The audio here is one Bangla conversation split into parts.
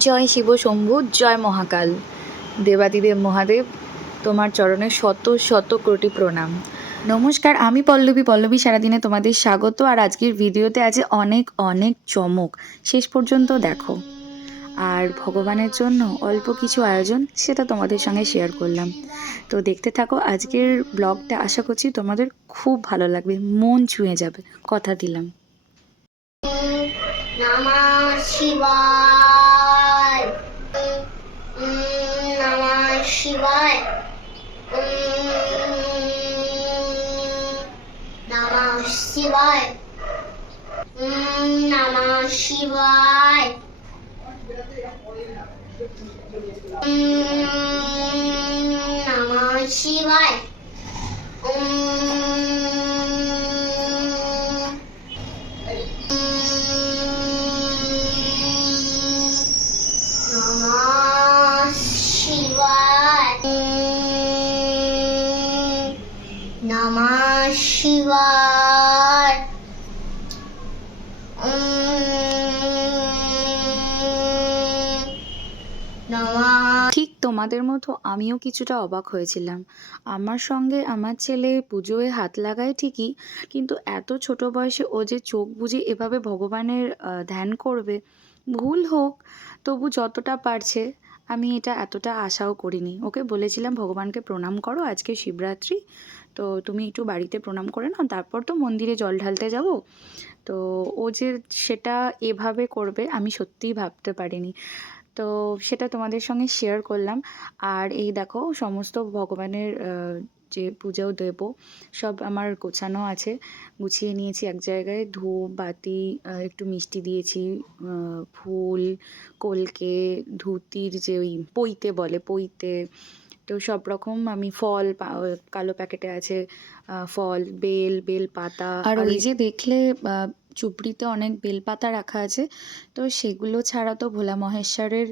জয় শিব শম্ভু, জয় মহাকাল। দেবাদিদেব মহাদেব, তোমার চরণে শত শত কোটি প্রণাম। নমস্কার, আমি পল্লবী সারাদিনে তোমাদের স্বাগত। আর আজকের ভিডিওতে আছে অনেক অনেক চমক, শেষ পর্যন্ত দেখো। আর ভগবানের জন্য অল্প কিছু আয়োজন, সেটা তোমাদের সঙ্গে শেয়ার করলাম। তো দেখতে থাকো আজকের ব্লগটা, আশা করছি তোমাদের খুব ভালো লাগবে, মন ছুঁয়ে যাবে, কথা দিলাম। নমঃ শিবায়, নমঃ শিবায়, নমঃ শিবায়, নমঃ শিবায়, নমঃ শিবায়, নমঃ শিবায়, ঠিক তোমাদের মতো আমিও কিছুটা অবাক হয়েছিলাম। আমার সঙ্গে আমার ছেলে পুজোয় হাত লাগায় ঠিকই, কিন্তু এত ছোট বয়সে ও যে চোখ বুজে এভাবে ভগবানের ধ্যান করবে, ভুল হোক তবু যতটা পারছে। আমি এটা এতটা আশাও করিনি। ওকে বলেছিলাম ভগবানকে প্রণাম করো, আজকে শিবরাত্রি, তো তুমি একটু বাড়িতে প্রণাম করে নাও, তারপর তো মন্দিরে জল ঢালতে যাব। তো ও যে সেটা এভাবে করবে আমি সত্যিই ভাবতে পারিনি। তো সেটা তোমাদের সঙ্গে শেয়ার করলাম। আর এই দেখো সমস্ত ভগবানের যে পুজো দেব সব আমার গোছানো আছে, গুছিয়ে নিয়েছি এক জায়গায়। ধূপ বাতি, একটু মিষ্টি দিয়েছি, ফুল, কলকে, ধুতির যে ওই পৈতে বলে, পৈতে, তো সব রকম আমি ফল, কালো প্যাকেটে আছে ফল, বেল পাতা। আর ওই যে দেখলে চুপড়িতে অনেক বেলপাতা রাখা আছে, তো সেগুলো ছাড়া তো ভোলা মহেশ্বরের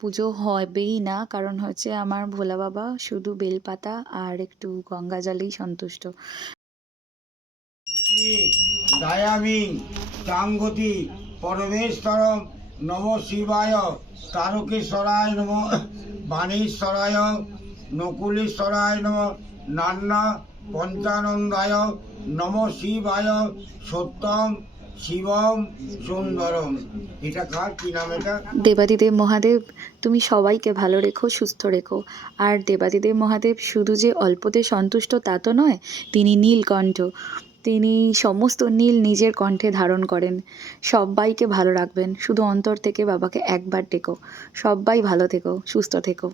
পুজো হবেই না, কারণ হচ্ছে আমার ভোলা বাবা শুধু বেলপাতা আর একটু গঙ্গা জলেই সন্তুষ্ট। দয়ামি চাঙ্গতি পরমেশ্বরম নম শিবায় তারকেশ্বরায় নম বাণীশ্বরায় নকুলেশ্বরায় নম নান্না পঞ্চানন্দায় নম শিবায় সত্যম শিবম সুন্দরম। এটা কার কি নাম? এটা দেবাদিদেব মহাদেব, তুমি সবাইকে ভালো রেখো, সুস্থ রেখো। আর দেবাদিদেব মহাদেব শুধু যে অল্পতে সন্তুষ্ট তা তো নয়, তিনি নীলকণ্ঠ, তিনি সমস্ত নীল নিজের কণ্ঠে ধারণ করেন। সবাইকে ভালো রাখবেন, শুধু অন্তর থেকে বাবাকে একবার ডেকো। সবাই ভালো থেকো, সুস্থ থেকো।